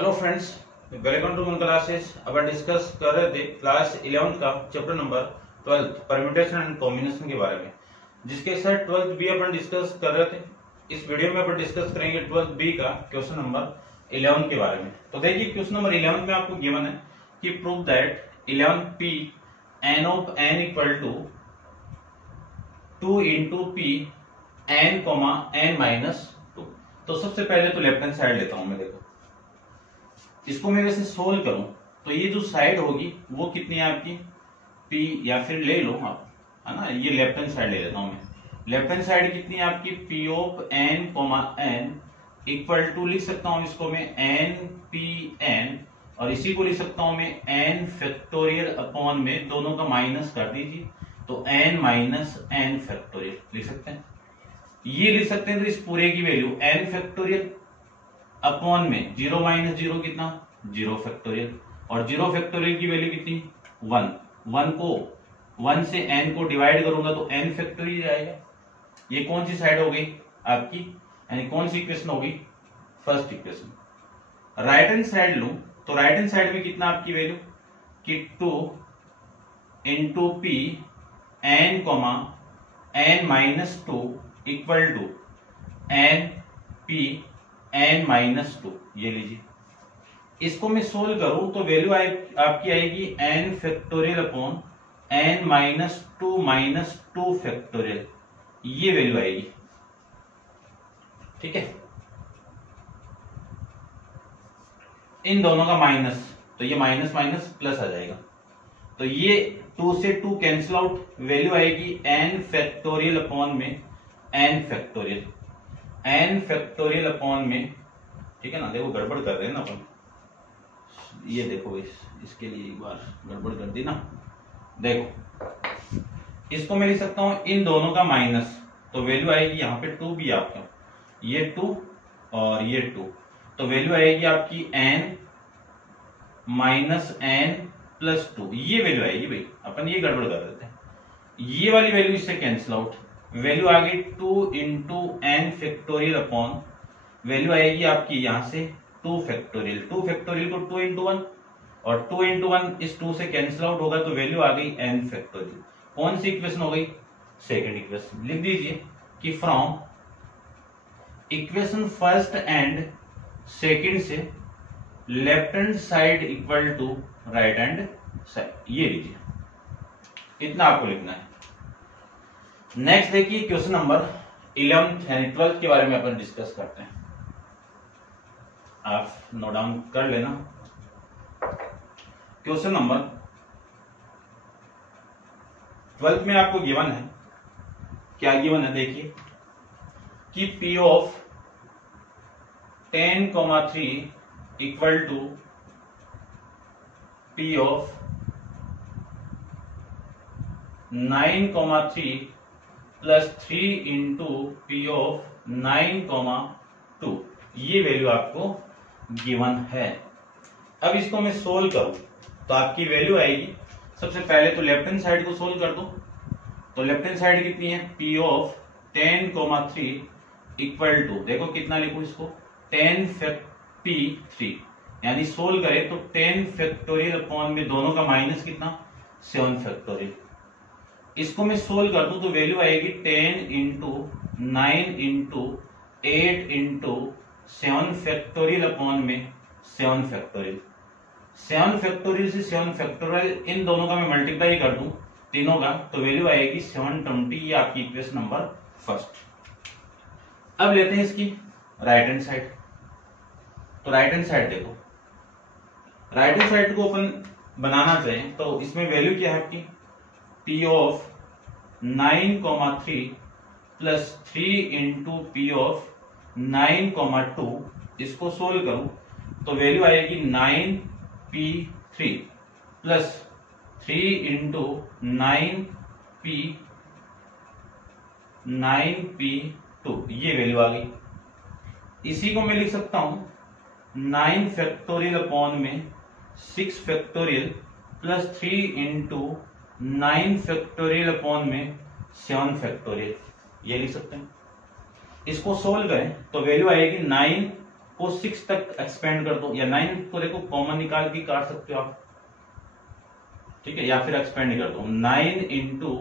Hello friends, welcome to one classes. अब discuss कर रहे थे क्लास 11 का chapter number 12 permutation and combination के बारे में, जिसके साथ 12th बी अपन डिस्कस कर रहे थे। इस वीडियो में अपन डिस्कस करेंगे 12th बी का क्वेश्चन नंबर 11 के बारे में। तो देखिए क्वेश्चन नंबर 11 में आपको गिवन है कि prove that 11p n of n equal to 2 into P n n minus 2। तो सबसे पहले तो लेफ्ट हैंड साइड लेता हूं मैं। देखो इसको मैं वैसे सोल्व करूं तो ये जो साइड होगी वो कितनी है आपकी p, या फिर ले लो आप, है ना, ये लेफ्ट हैंड साइड ले लेता हूं मैं। लेफ्ट हैंड साइड कितनी है आपकी p of n n equal to लिख सकता हूं इसको मैं n p n, और इसी को लिख सकता हूं मैं n फैक्टोरियल अपॉन में दोनों का माइनस कर दीजिए तो n माइनस n फैक्टोरियल लिख सकते हैं। ये लिख सकते हैं तो इस पूरे की वैल्यू n फैक्टोरियल अपॉन में 0 माइनस 0 कितना 0 फैक्टोरियल, और 0 फैक्टोरियल की वैल्यू कितनी 1। 1 को 1 से n को डिवाइड करूंगा तो n फैक्टोरियल आएगा। ये कौन सी साइड हो गई आपकी, यानी कौन सी इक्वेशन होगी, first equation. Right hand side लूं तो राइट हैंड साइड में कितना आपकी वैल्यू कि 2 into P n n minus 2 equal to n p n minus 2। ये लीजिए, इसको मैं सोल्व करूं तो वैल्यू आपकी आएगी n factorial upon n minus 2 factorial, ये वैल्यू आएगी। ठीक है, इन दोनों का माइनस तो ये माइनस माइनस प्लस आ जाएगा, तो ये 2 से 2 कैंसिल आउट, वैल्यू आएगी n फैक्टोरियल अपॉन में n factorial, n factorial upon में, ठीक है ना। देखो गड़बड़ कर रहे हैं ना अपन, ये देखो इसके लिए एक बार गड़बड़ कर दी ना। देखो इसको मैं लिख सकता हूं इन दोनों का माइनस, तो वैल्यू आएगी यहाँ पे 2 भी आपका, ये 2 और ये 2, तो वैल्यू आएगी आपकी n माइनस n प्लस 2, ये वैल्यू आएगी। भाई अपन ये गड़बड़ कर देते हैं, ये वाली वैल्यू इससे कैंसिल आउट, वैल्यू आ गई 2 into n factorial upon, value आएगी आपकी यहां से 2 फैक्टोरियल। 2 फैक्टोरियल को 2 इंटू 1, और 2 इंटू 1 इस 2 से कैंसिल आउट होगा तो वैल्यू आ गई n फैक्टोरियल। कौन सी इक्वेशन हो गई, सेकंड इक्वेशन। लिख दीजिए कि from equation first and second से left hand side equal to right hand side, ये लीजिए, इतना आपको लिखना है। नेक्स्ट देखिए क्वेश्चन नंबर 11 यानी 12 के बारे में अपन डिस्कस करते हैं, आप नोट डाउन कर लेना। क्वेश्चन नंबर 12 में आपको गिवन है, क्या गिवन है देखिए कि p of 10,3 equal to p of 9,3 plus 3 into P of 9,2, ये वैल्यू आपको गिवन है। अब इसको मैं सोल्व करूं तो आपकी वैल्यू आएगी, सबसे पहले तो लेफ्ट हैंड साइड को सोल्व कर दो, तो लेफ्ट हैंड साइड कितनी है p ऑफ 10,3 इक्वल टू, देखो कितना लिखूं इसको 10 p3, यानी सोल्व करें तो 10 फैक्टोरियल अपॉन में दोनों का माइनस कितना 7 फैक्टोरियल। इसको मैं सोल्व कर दूं तो वैल्यू आएगी 10 into 9 into 8 into 7 factorial upon में 7 फैक्टोरियल। 7 फैक्टोरियल से 7 फैक्टोरियल, इन दोनों का मैं मल्टीप्लाई कर दूं तीनों का तो वैल्यू आएगी 720, ये आपकी इक्वेशन नंबर फर्स्ट। अब लेते हैं इसकी राइट हैंड साइड, तो राइट हैंड साइड देखो, राइट हैंड साइड को अपन बनाना चाहें तो इसमें वैल्यू क्या है आपकी p of 9,3 plus 3 into P of 9,2, इसको सोल्व करूं तो वैल्यू आएगी 9p3 प्लस 3 इंटू 9p2, ये वैल्यू आ गई। इसी को मैं लिख सकता हूं 9 फैक्टोरियल अपॉन में 6 factorial plus 3 into 9 factorial upon में 7 फैक्टोरियल, ये लिख सकते हैं। इसको सोल्व करें तो वैल्यू आएगी 9 को 6 तक एक्सपेंड कर दो, या 9 को देखो कॉमन निकाल के काट सकते हो आप, ठीक है, या फिर एक्सपेंड कर दो 9 into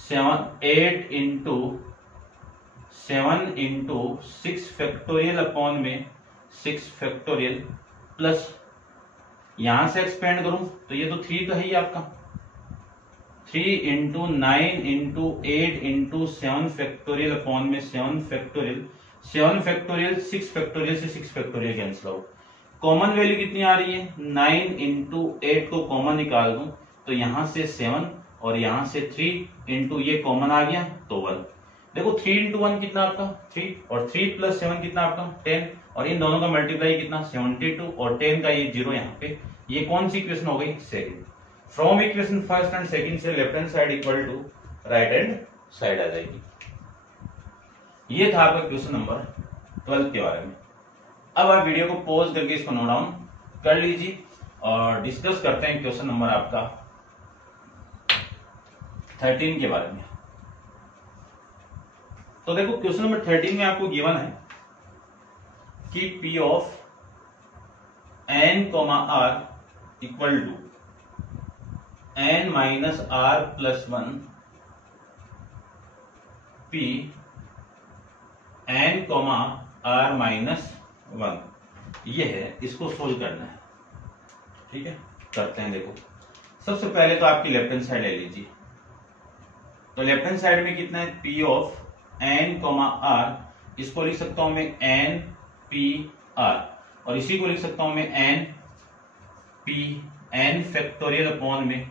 7 8 into 7 into 6 factorial upon में 6 फैक्टोरियल प्लस यहां से एक्सपेंड करूं तो ये तो 3 तो है ही आपका, 3 into 9 into 8 into 7 factorial upon में 7 फैक्टोरियल, 7 फैक्टोरियल 6 फैक्टोरियल से 6 factorial cancel out, common value कितनी आ रही है 9 इंटू 8 को कॉमन निकाल दूं तो यहां से 7 और यहां से 3 इंटू ये कॉमन आ गया तो 1। देखो 3 इंटू 1 कितना आपका 3 और 3 प्लस 7 कितना आपका 10 और इन दोनों का मल्टीप्लाई कितना 72 और 10 का ये 0 यहाँ पे, ये कौन सी इक्वेशन हो गई second. From equation first and second से left hand side equal to right hand side आ जाएगी। ये था आपका क्वेश्चन नंबर 12 के बारे में। अब आप वीडियो को पॉज करके इसको नोट डाउन कर लीजिए और डिस्कस करते हैं क्वेश्चन नंबर आपका 13 के बारे में। तो देखो क्वेश्चन नंबर 13 में आपको गिवन है कि P of n, r equal to n minus r plus 1 P n, r minus 1 ये है, इसको सोल्व करना है, ठीक है, करते हैं। देखो सबसे पहले तो आपकी लेफ्ट हैंड साइड ले लीजिए, तो लेफ्ट हैंड साइड में कितना है P ऑफ n, r, इसको लिख सकता हूं मैं n p r और इसी को लिख सकता हूं मैं n p n factorial upon में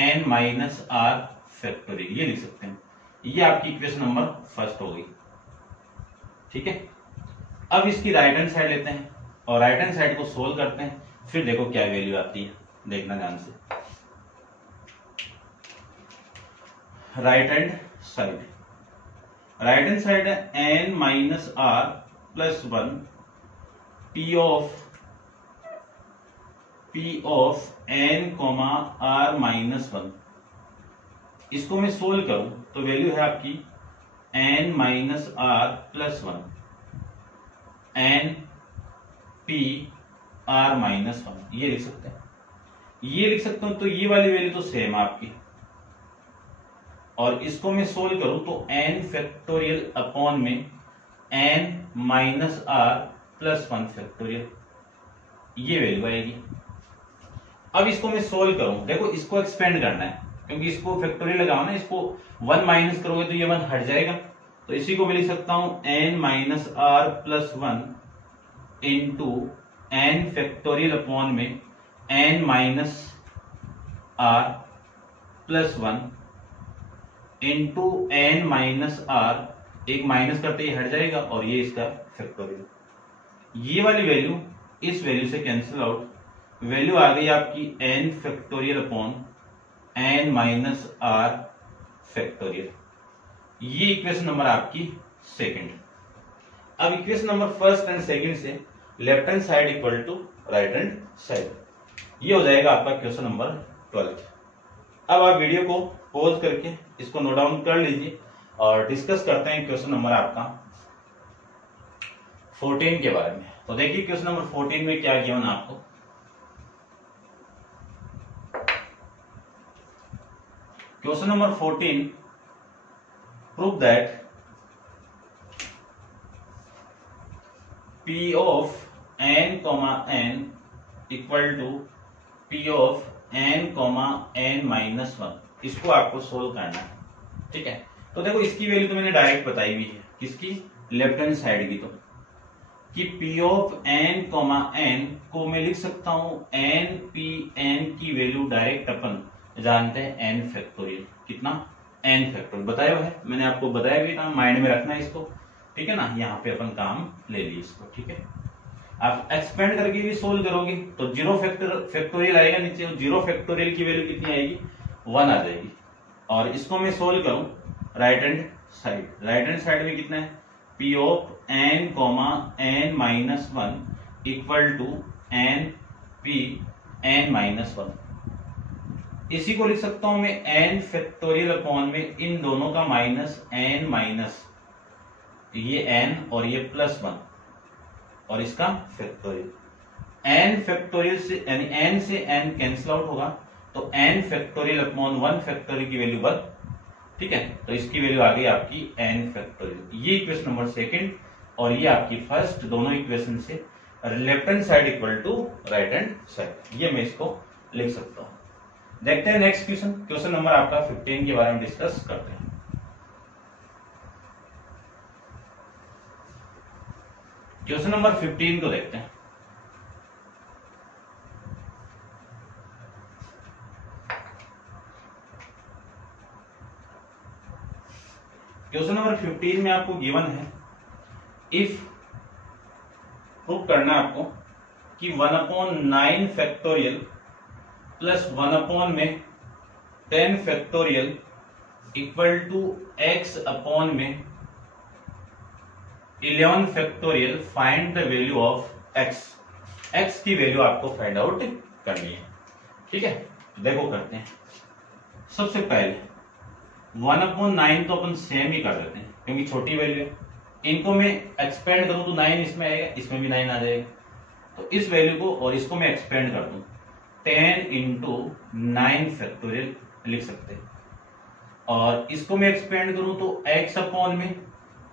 n माइनस r फैक्टोरियल, ये लिख सकते हैं। ये आपकी इक्वेशन नंबर फर्स्ट हो गई, ठीक है। अब इसकी राइट हैंड साइड लेते हैं और राइट हैंड साइड को सोल्व करते हैं, फिर देखो क्या वैल्यू आती है, देखना ध्यान से। Right hand side, right hand side है n minus r plus 1 P of n, r minus 1, इसको मैं सोल्व करूं तो वैल्यू है आपकी n minus r plus 1 n p r minus 1, ये लिख सकते हैं, ये लिख सकता हूं। तो ये वाली वैल्यू तो सेम है आपकी, और इसको मैं सोल्व करूं तो n फैक्टोरियल अपॉन में n minus r plus 1 factorial, ये वैल्यू आएगी। अब इसको मैं सोल्व करूं, देखो इसको एक्सपेंड करना है क्योंकि इसको फैक्टोरियल लगाओ ना, इसको 1 माइनस करोगे तो ये 1 हट जाएगा, तो इसी को मैं लिख सकता हूं n minus r plus 1 into n factorial upon में n minus r plus 1 into n minus r, एक माइनस करते ही हट जाएगा और ये इसका फैक्टोरियल, ये वाली वैल्यू इस वैल्यू से कैंसिल आउट, वैल्यू आ गई आपकी n factorial upon n minus r factorial. ये इक्वेशन नंबर आपकी सेकंड। अब equation number first and second से left hand side equal to right hand side, ये हो जाएगा आपका क्वेश्चन नंबर 12। अब आप वीडियो को पॉज करके इसको नोट डाउन कर लीजिए और डिस्कस करते हैं क्वेश्चन नंबर आपका 14 के बारे में। तो देखिए क्वेश्चन नंबर 14 में क्या गिवन आपको, question number 14, prove that P of n, n equal to P of n, n minus 1, इसको आपको सोल्व करना है, ठीक है। तो देखो इसकी वैल्यू तो मैंने डायरेक्ट बताई हुई है, किसकी, लेफ्ट हैंड साइड की, तो कि P ऑफ n, n को मैं लिख सकता हूं n p n की वैल्यू डायरेक्ट अपन जानते हैं n फैक्टोरियल, कितना n फैक्टोरियल बताया हुआ है, मैंने आपको बताया भी था, माइंड में रखना है इसको, ठीक है ना। यहाँ पे अपन काम ले लिए इसको, ठीक है। आप एक्सपेंड करके भी सोल्व करोगे तो 0 फैक्टोरियल आएगा नीचे, 0 फैक्टोरियल की वैल्यू कितनी आएगी 1 आ जाएगी। और इसको मैं सोल्व करूं right hand side, right hand side में कितना है P of n, n minus 1 equal to n p n minus 1, इसी को लिख सकता हूं मैं n फैक्टोरियल अपॉन में इन दोनों का माइनस n माइनस ये n और ये प्लस 1 और इसका फैक्टोरियल। n फैक्टोरियल से यानी n से n कैंसिल आउट होगा, तो n फैक्टोरियल अपॉन 1 फैक्टोरियल की वैल्यू 1, ठीक है। तो इसकी वैल्यू आ गई आपकी n फैक्टोरियल। ये इक्वेशन नंबर सेकंड और ये आपकी फर्स्ट, दोनों इक्वेशन से left hand side equal to right hand side, ये मैं इसको लिख सकता हूं। देखते हैं नेक्स्ट क्वेश्चन, क्वेश्चन नंबर आपका 15 के बारे में डिस्कस करते हैं। क्वेश्चन नंबर 15 को देखते हैं। क्वेश्चन नंबर 15 में आपको गिवन है, इफ प्रूव करना है आपको कि 1/9 फैक्टोरियल प्लस 1 में 10 factorial equal to x upon में 11 factorial, find the value of x। x की वैल्यू आपको फाइंड आउट करनी है, ठीक है। देखो करते हैं। सबसे पहले 1/9 तो अपन सेम ही कर देते हैं क्योंकि छोटी वैल्यू है। इनको मैं एक्सपेंड करूं तो 9 इसमें आएगा, इसमें भी 9 आ जाएगा। तो इस वैल्यू को और इसको मैं एक्सपेंड कर दूं, 10 इंटू 9 फैक्टोरियल लिख सकते हैं। और इसको मैं एक्सपेंड करूं तो x अपॉन में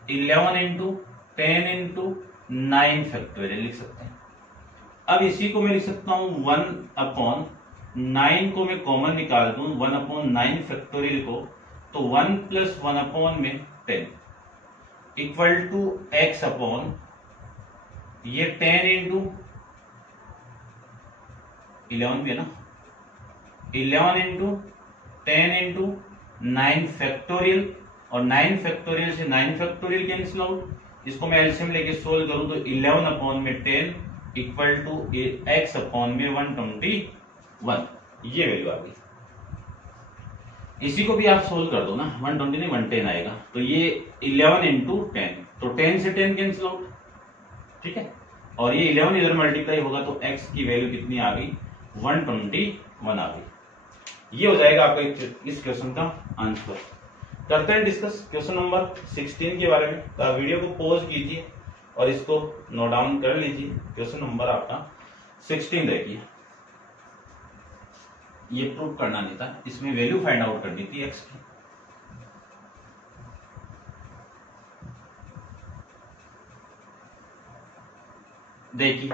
11 इंटू 10 इंटू 9 फैक्टोरियल लिख सकते हैं। अब इसी को मैं लिख सकता हूं 1/9 को मैं कॉमन निकाल दूं, 1/9 फैक्टोरियल को, तो 1 प्लस 1 में 10 इक्वल टू x अपॉन ये 10 इंटू 11 भी है ना, 11 इंटू 10 इंटू 9 फैक्टोरियल, और 9 फैक्टोरियल से 9 फैक्टोरियल कैंसिल आउट। इसको मैं एलसीएम लेके सोल्व करूं तो 11 अपॉन में 10 इक्वल टू x अपॉन में 121, ये वैल्यू आ गई। इसी को भी आप सोल्व कर दो ना, 120 नहीं 110 आएगा, तो ये 11 इंटू 10, तो 10 से 10 कैंसिल आउट, ठीक है। और ये 11 इधर मल्टीप्लाई होगा तो x की वैल्यू कितनी आ गई, 121 आ गई। ये हो जाएगा आपका इस क्वेश्चन का आंसर। करते हैं डिस्कस क्वेश्चन नंबर 16 के बारे में। तो वीडियो को पॉज कीजिए और इसको नोट डाउन कर लीजिए। क्वेश्चन नंबर आपका 16 देखिए। ये प्रूव करना नहीं था, इसमें वैल्यू फाइंड आउट करनी थी एक्स की। देखिए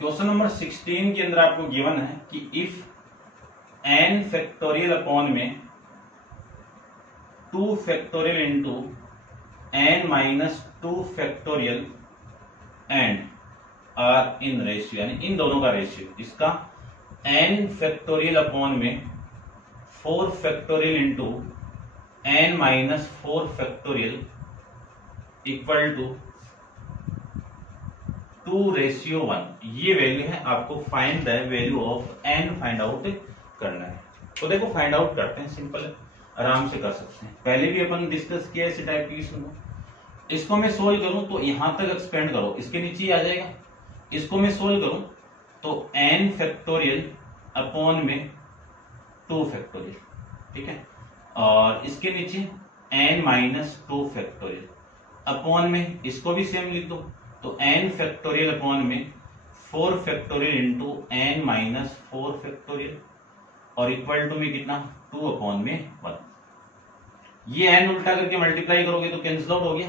क्वेश्चन नंबर 16 के अंदर आपको गिवन है कि इफ n फैक्टोरियल अपॉन में 2 factorial into n minus 2 factorial and are in ratio, यानी इन दोनों का रेशियो, इसका n फैक्टोरियल अपॉन में 4 factorial into n minus 4 factorial equal to 2:1, ये वैल्यू है। आपको find the value of n find out करना है। तो देखो फाइंड आउट करते हैं, सिंपल है, आराम से कर सकते हैं। पहले भी अपन डिस्कस किया इसी टाइप की क्वेश्चन को। इसको मैं सोल्व करूं तो यहां तक एक्सपेंड करो, इसके नीचे ही आ जाएगा। इसको मैं सोल्व करूं तो n फैक्टोरियल अपॉन में 2 फैक्टोरियल, ठीक है। और इसके नीचे n माइनस 2 फैक्टोरियल अपॉन में, इसको भी सेम लिख दो, तो n फैक्टोरियल अपॉन में 4 factorial into n minus 4 factorial, और इक्वल टू में कितना, 2 अपॉन में 1। ये n उल्टा करके मल्टीप्लाई करोगे तो कैंसिल आउट हो गया,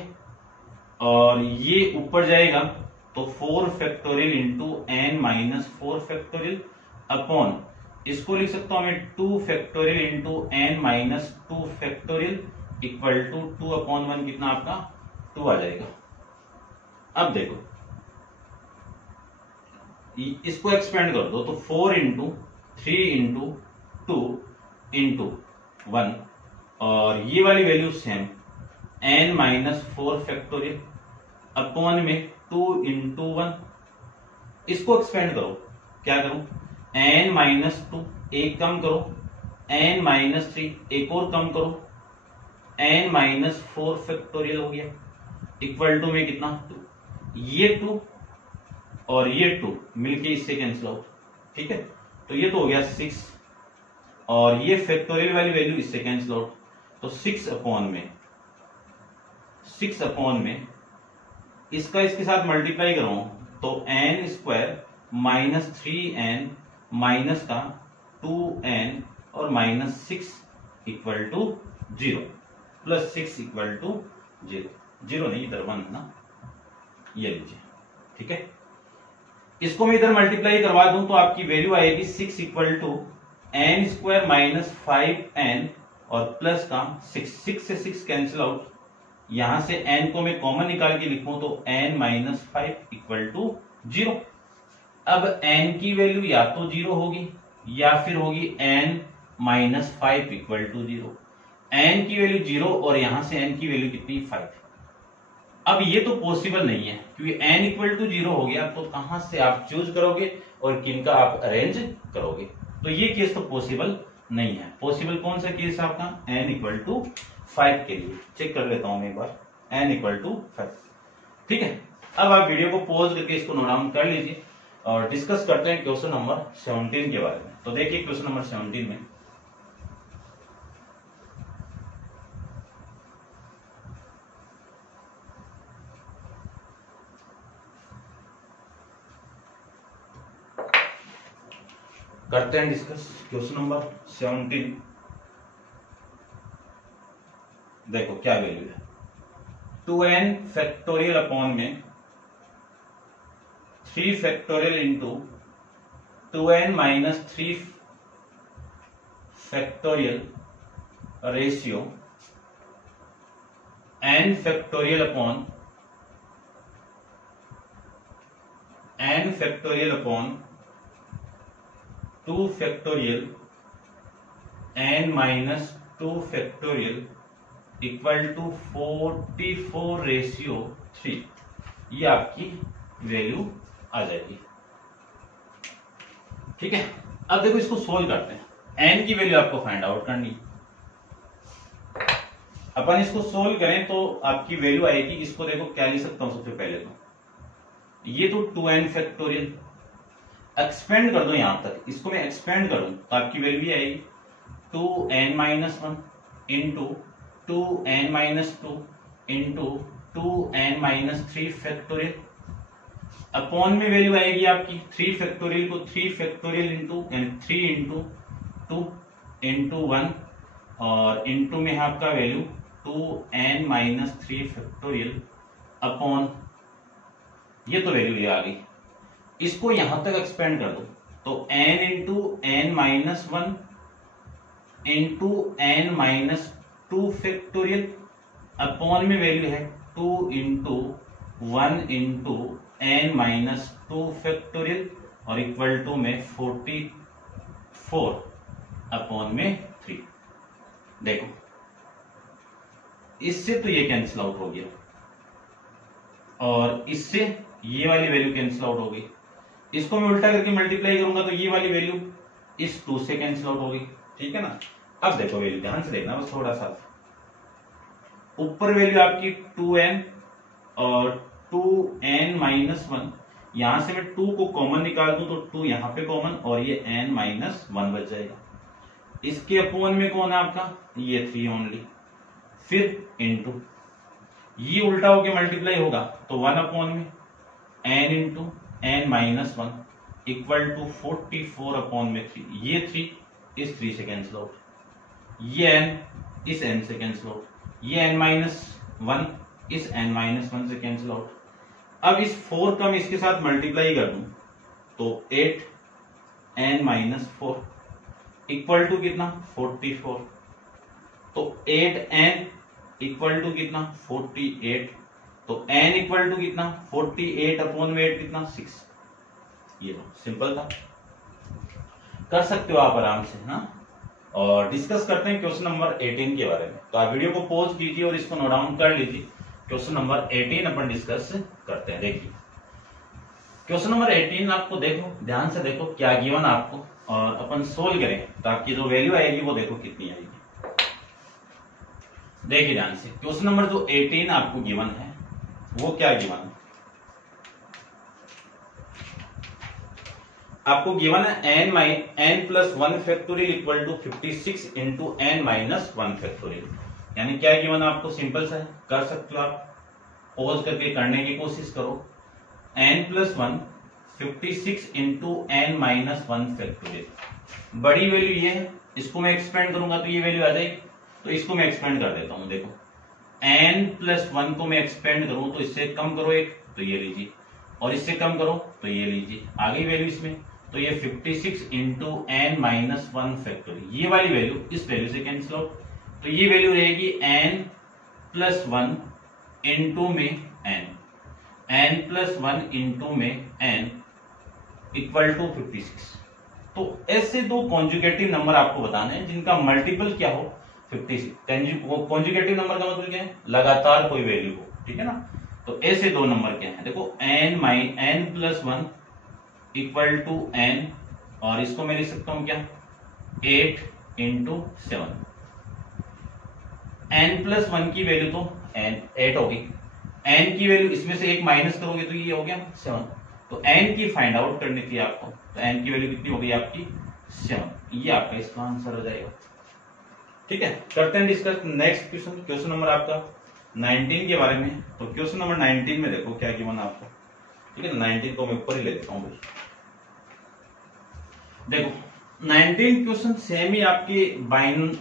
और ये ऊपर जाएगा तो 4 factorial into n minus 4 factorial upon, इसको लिख सकता हूं मैं 2 factorial into n minus 2 factorial equal to 2 upon 1, कितना आपका 2 आ जाएगा। अब देखो इसको एक्सपेंड कर दो तो 4 इंटू 3 इंटू 2 इंटू 1, और ये वाली value same n minus 4 factorial upon में 2 इंटू 1। इसको एक्सपेंड करो, क्या करो, n माइनस 2 एक कम करो, n माइनस 3 एक और कम करो, n माइनस 4 फैक्टोरियल हो गया इक्वल टू में कितना 2, ये 2 और ये 2 मिलके इससे कैंसिल आउट, ठीक है। तो ये तो हो गया 6, और ये फैक्टोरियल वाली वैल्यू इससे कैंसिल आउट, तो 6 अपॉन में इसका इसके साथ मल्टीप्लाई करो तो n square minus 3n minus का 2n और minus 6 equal to 0 plus 6 equal to 0। 0 नहीं, इधर 1 है ना, ये लीजिए, ठीक है। इसको मैं इधर मल्टीप्लाई करवा दूं तो आपकी वैल्यू आएगी 6 equal to n square minus 5n और प्लस का 6 से 6 कैंसिल आउट। यहां से n को मैं कॉमन निकाल के लिखूं तो n माइनस 5 इक्वल टू 0। अब n की वैल्यू या तो 0 होगी या फिर होगी n minus 5 equal to 0। n की वैल्यू 0 और यहां से n की वैल्यू कितनी 5। अब ये तो पॉसिबल नहीं है क्योंकि n इक्वल टू 0 हो गया, तो कहां से आप चूज करोगे और किनका आप अरेंज करोगे। तो ये केस तो पॉसिबल नहीं है। पॉसिबल कौन सा केस है आपका, n इक्वल टू 5 के लिए। चेक कर लेता हूं मैं एक बार, n इक्वल टू 5, ठीक है। अब आप वीडियो को पॉज करके इसको नोट डाउन कर लीजिए और डिस्कस करते हैं क्वेश्चन नंबर 17 के बारे में। तो देखिए क्वेश्चन नंबर 17 में करते हैं डिस्कस क्वेश्चन नंबर 17। देखो क्या वैल्यू है, 2n फैक्टोरियल अपॉन में 3 factorial into 2n minus 3 factorial ratio n factorial upon 2 factorial n minus 2 factorial equal to 44 ratio 3। ये आपकी वैल्यू आ जाएगी, ठीक है। अब देखो इसको सोल्व करते हैं। n की वैल्यू आपको फाइंड आउट करनी। अपन इसको सोल्व करें तो आपकी वैल्यू आएगी, इसको देखो क्या लिख सकता हूं सबसे पहले तो ये तो 2n फैक्टोरियल, एक्सपेंड कर दो यहां तक, इसको मैं एक्सपेंड करूं तो आपकी वैल्यू आएगी 2n minus 1 into 2n minus 2 into 2n minus 3 factorial. Upon में वैल्यू आएगी आपकी 3 फैक्टोरियल को 3 फैक्टोरियल इंटू 3 इंटू 2 इंटू 1 और इंटू में है आपका value 2n minus 3 factorial upon, ये तो वैल्यू ये आ गई। इसको यहां तक एक्सपेंड कर दो तो n into n minus 1 into n minus 2 factorial upon में वैल्यू है 2 into 1 into n minus 2 factorial और इक्वल टू में 44 अपॉन में 3। देखो इससे तो ये कैंसिल आउट हो गया और इससे ये वाली वैल्यू कैंसिल आउट हो गई। इसको मैं उल्टा करके मल्टीप्लाई करूंगा तो ये वाली वैल्यू इस 2 से कैंसिल आउट हो गई, ठीक है ना। अब देखो वैल्यू ध्यान से देखना बस थोड़ा सा, ऊपर वैल्यू आपकी 2n और 2n माइनस 1, यहां से मैं 2 को कॉमन निकाल दूं तो 2 यहां पे कॉमन और ये n माइनस 1 बच जाएगा। इसके अपॉन में कौन है आपका, ये 3 ओनली, फिर इनटू ये उल्टा होके मल्टीप्लाई होगा तो 1 अपॉन में n into n minus 1 equal to 44 upon में 3। ये 3 इस 3 से कैंसिल आउट, ये n इस n से कैंसिल आउट, ये n माइनस 1 इस n माइनस 1 से कैंसिल आउट। अब इस 4 का मैं इसके साथ मल्टीप्लाई कर दूं तो 8 n माइनस 4 इक्वल टू कितना 44, तो 8n इक्वल टू कितना 48, तो n इक्वल टू कितना 48 अपॉन में 8 कितना 6। ये तो सिंपल था, कर सकते हो आप आराम से ना। और डिस्कस करते हैं क्वेश्चन नंबर 18 के बारे में। तो आप वीडियो को पॉज कीजिए और इसको नोट डाउन कर लीजिए। क्वेश्चन नंबर 18 अपन डिस्कस करते हैं। देखिए क्वेश्चन नंबर 18 आपको देखो ध्यान से देखो क्या गिवन आपको, और अपन सोल्व करें तो आपकी जो वैल्यू आएगी वो देखो कितनी आएगी। देखिए ध्यान से क्वेश्चन नंबर जो 18 आपको गिवन है वो क्या गिवन है, आपको गिवन है n plus 1 factorial equal to 56 into n minus 1 factorial. यानी क्या गिवन आपको, सिंपल सा है, कर सकते हो आप, पॉज करके करने की कोशिश करो। n+1 56 into n minus 1 factorial. बड़ी वैल्यू ये है, इसको मैं एक्सपेंड करूंगा तो ये वैल्यू आ जाएगी, तो इसको मैं एक्सपेंड कर देता हूं। देखो n+1 को मैं एक्सपेंड करूं तो इससे कम करो एक, तो ये लीजिए, और इससे कम करो तो ये लीजिए, आ गई वैल्यू इसमें। तो ये 56 इंटू n माइनस 1 फैक्टोरियल, ये वाली वैल्यू इस वैल्यू से कैंसिल आउट, तो ये वैल्यू रहेगी n+1 इंटू में n+1 इंटू में n इक्वल टू 56। तो ऐसे दो कॉन्जुगेटिव नंबर आपको बताने हैं जिनका मल्टीपल क्या हो 56। कॉन्जुगेटिव नंबर का मतलब क्या है, लगातार कोई वैल्यू हो, ठीक है ना। तो ऐसे दो नंबर क्या है, देखो n+1 इक्वल टू n, और इसको मैं लिख सकता हूं क्या, 8 इंटू 7। n+1 की वैल्यू तो n 8 होगी, n की वैल्यू इसमें से एक माइनस करोगे तो ये हो गया 7। तो n की फाइंड आउट करनी थी आपको, तो n की वैल्यू कितनी हो गई आपकी 7, ये आपका इसका आंसर हो जाएगा। ठीक है, करते हैं discuss next question, question number आपका 19 के बारे में। तो क्वेश्चन नंबर 19 में देखो क्या गिवन आपको, ठीक है ना। 19 को मैं ऊपर ही ले लेता हूं भाई। देखो 19 क्वेश्चन सेम ही आपके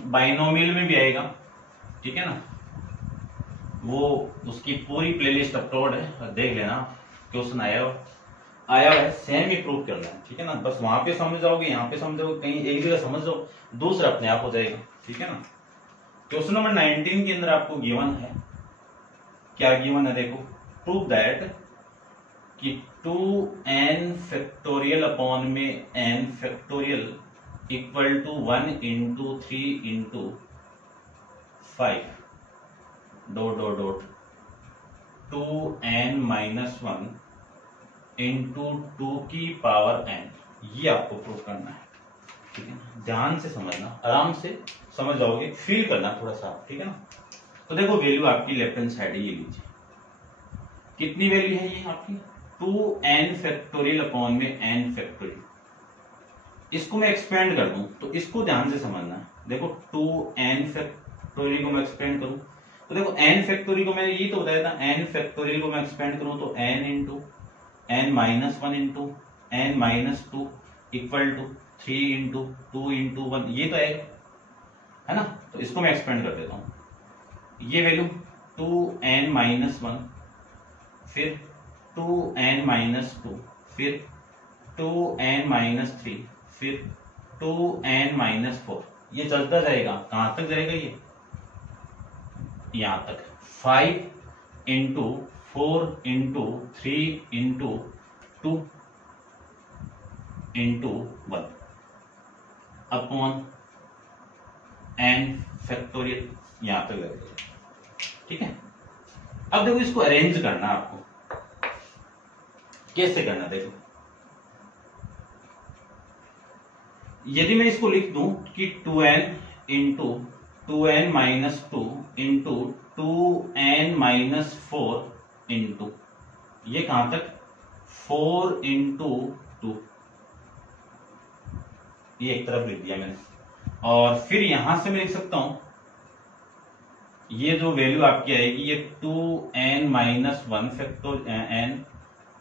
बाइनोमियल में भी आएगा, ठीक है ना। वो उसकी पूरी प्लेलिस्ट अपलोड है, देख लेना, क्वेश्चन आया है, सेम ही प्रूव करना है, ठीक है ना। बस वहां पे समझ जाओगे, यहाँ पे समझ जाओगे, कहीं एक जगह समझ जाओ, दूसरा अपने आप हो जाएगा, ठीक है ना। क्वेश्चन नंबर 19 के अंदर आपको गिवन है, क्या गिवन है देखो, प्रूव दैट कि 2n फैक्टोरियल अपॉन में n factorial equal to 1 into 3 into 5 dot dot dot 2n minus 1 into 2 की पावर n, ये आपको प्रूव करना है, ठीक है ना। ध्यान से समझना, आराम से समझ जाओगे, फील करना थोड़ा सा, ठीक है ना। तो देखो वैल्यू आपकी लेफ्ट हैंड साइड ये लीजिए, कितनी वैल्यू है ये आपकी, 2n फैक्टोरियल अपॉन में n फैक्टोरियल। इसको मैं एक्सपेंड कर दूं तो इसको ध्यान से समझना है। देखो 2n फैक्टोरियल को मैं एक्सपेंड करूं तो देखो n फैक्टोरियल को मैंने ये तो बताया था, n फैक्टोरियल को मैं एक्सपेंड करूं तो n into n minus 1 into n minus 2 equal to 3 into 2 into 1, ये तो है ना। तो इसको मैं एक्सपेंड कर देता हूं, ये वैल्यू 2n माइनस 1, फिर 2n माइनस 2, फिर 2n माइनस 3, फिर 2n माइनस 4, ये चलता जाएगा, कहां तक जाएगा ये, यहां तक। 5 into 4 into 3 into 2 into 1 upon n factorial, यहां तक जाएगा, ठीक है। अब देखो इसको अरेंज करना आपको, कैसे करना देखो। यदि मैं इसको लिख दूं कि 2n into 2n minus 2 into 2n minus 4 into, ये कहां तक, 4 इंटू 2, ये एक तरफ लिख दिया मैंने। और फिर यहां से मैं लिख सकता हूं, ये जो वैल्यू आपकी आएगी ये 2n minus 1 factorial n,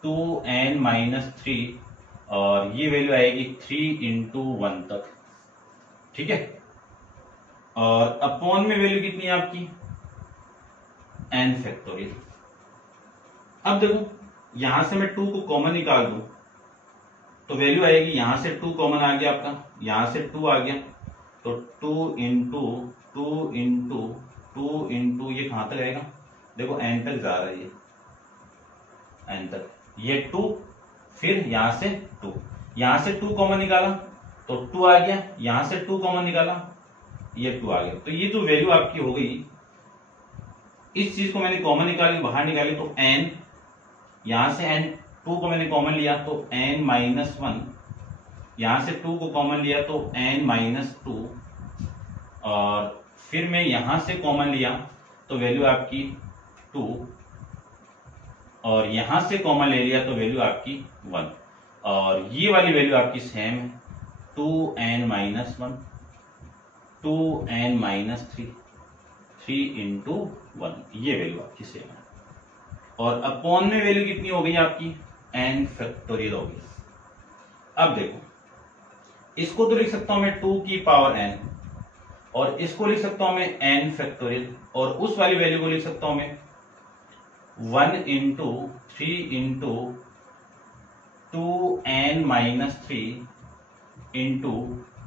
2n minus 3, और ये वैल्यू आएगी 3 इंटू 1 तक, ठीक है। और अपॉन में वैल्यू कितनी है आपकी, n फैक्टोरियल। अब देखो यहां से मैं 2 को कॉमन निकाल दूं तो वैल्यू आएगी, यहां से 2 कॉमन आ गया आपका, यहां से 2 आ गया, तो 2 इंटू 2 इंटू 2 इंटू, ये कहां तक आएगा, देखो n तक जा रहा है ये, n तक, ये 2, फिर यहां से 2, यहां से 2 कॉमन निकाला तो 2 आ गया, यहां से 2 कॉमन निकाला, ये 2 आ गया। तो ये जो वैल्यू आपकी हो गई, इस चीज को मैंने कॉमन निकाली, बाहर निकाली, तो n, यहां से n 2 को मैंने कॉमन लिया तो n माइनस 1, यहां से 2 को कॉमन लिया तो n माइनस 2, और फिर मैं यहां से कॉमन लिया तो वैल्यू आपकी 2, और यहां से कॉमन ले लिया तो वैल्यू आपकी 1, और ये वाली वैल्यू आपकी सेम है, 2n minus 1, 2n minus 3, 3 into 1, ये वैल्यू आपकी सेम है। और अपॉन में वैल्यू कितनी हो गई आपकी, n फैक्टोरियल हो गई। अब देखो, इसको तो लिख सकता हूं मैं 2 की पावर n, और इसको लिख सकता हूं मैं n फैक्टोरियल, और उस वाली वैल्यू को लिख सकता हूं मैं 1 into 3 into 2n minus 3 into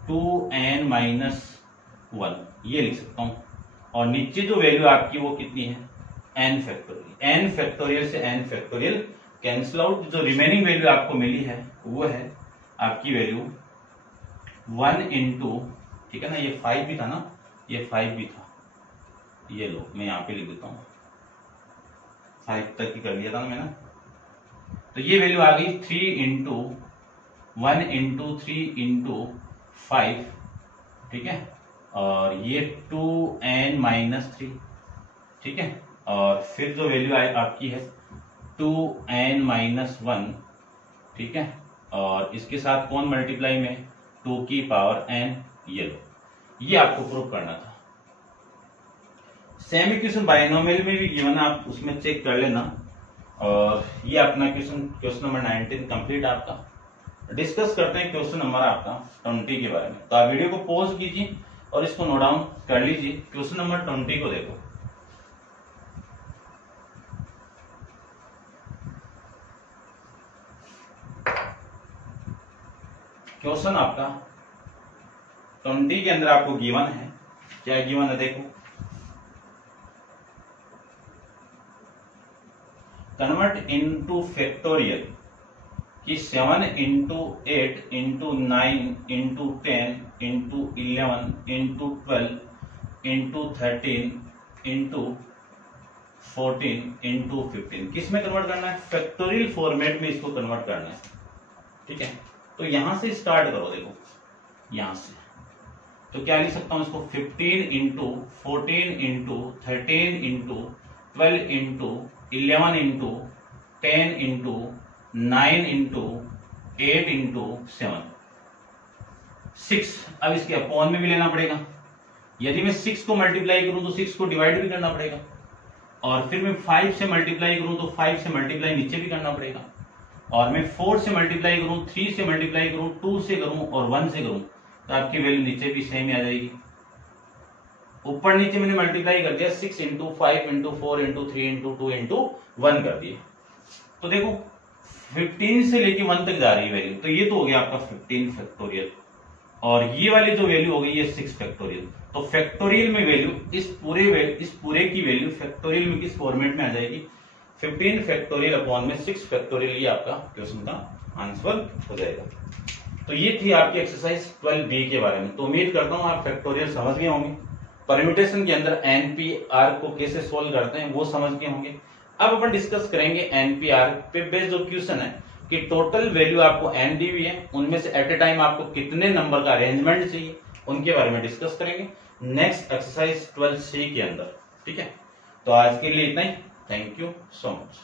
2n minus 1, ये लिख सकता हूं। और नीचे जो वैल्यू आपकी वो कितनी है, n फैक्टोरियल। n फैक्टोरियल से n फैक्टोरियल कैंसिल आउट, जो रिमेनिंग वैल्यू आपको मिली है वो है आपकी वैल्यू 1 इंटू, ठीक है ना, ये 5 भी था ना, ये 5 भी था, ये लो मैं यहां पे लिख देता हूं, 5 तक ही कर दिया था ना मैंने। तो ये वैल्यू आ गई 3 इंटू 1 इंटू 3 इंटू 5, ठीक है, और ये 2n माइनस 3, ठीक है, और फिर जो वैल्यू आपकी है 2n माइनस 1, ठीक है, और इसके साथ कौन मल्टीप्लाई में 2 की पावर n, ये लो, ये आपको प्रूव करना था। सेम इक्वेशन बाइनोमियल में भी गिवन, आप उसमें चेक कर लेना। और ये अपना क्वेश्चन नंबर 19 कंप्लीट आपका। डिस्कस करते हैं क्वेश्चन नंबर आपका 20 के बारे में। तो आप वीडियो को पॉज कीजिए और इसको नोट डाउन कर लीजिए। क्वेश्चन नंबर 20 को देखो। क्वेश्चन आपका 20 के अंदर आपको गिवन है, क्या गिवन है देखो, कन्वर्ट इनटू फैक्टोरियल कि 7 into 8 into 9 into 10 into 11 into 12 into 13 into 14 into 15, किस में कन्वर्ट करना है, फैक्टोरियल फॉर्मेट में इसको कन्वर्ट करना है, ठीक है। तो यहां से स्टार्ट करो, देखो यहां से, तो क्या लिख सकता हूं इसको, 15 into 14 into 13 into 12 into 11 into 10 into 9 into 8 into 7, 6। अब इसके अपॉन में भी लेना पड़ेगा। यदि मैं 6 को मल्टीप्लाई करूं तो 6 को डिवाइड भी करना पड़ेगा, और फिर मैं 5 से मल्टीप्लाई करूं तो 5 से मल्टीप्लाई नीचे भी करना पड़ेगा, और मैं 4 से मल्टीप्लाई करूं, 3 से मल्टीप्लाई करूं, 2 से करूं और 1 से करूं, तो आपकी वैल्यू नीचे भी सेम ही आ जाएगी। ऊपर नीचे मैंने मल्टीप्लाई कर दिया, 6 into 5 into 4 into 3 into 2 into 1 कर दिया। तो देखो 15 से लेके 1 तक जा रही है वैल्यू, तो ये तो हो गया आपका 15 फैक्टोरियल, और ये वाली जो वैल्यू हो गई ये 6 फैक्टोरियल। तो फैक्टोरियल में वैल्यू इस पूरे की वैल्यू फैक्टोरियल में किस फॉर्मेट में आ जाएगी, 15 फैक्टोरियल अपॉन में 6 फैक्टोरियल, ये आपका क्वेश्चन का आंसर हो जाएगा। तो ये थी आपकी एक्सरसाइज 12B के बारे में। तो उम्मीद करता हूं आप फैक्टोरियल समझ गए होंगे, परम्यूटेशन के अंदर NP-R को कैसे सोल्व करते हैं वो समझ गए होंगे। अब अपन डिस्कस करेंगे NP-R पे बेस्ड जो क्वेश्चन है कि टोटल वैल्यू आपको n दी हुई है, उनमें से एट ए टाइम आपको कितने नंबर का अरेंजमेंट चाहिए, उनके बारे में डिस्कस करेंगे नेक्स्ट एक्सरसाइज 12C के अंदर, ठीक है। तो आज के लिए इतना ही, थैंक यू सो मच।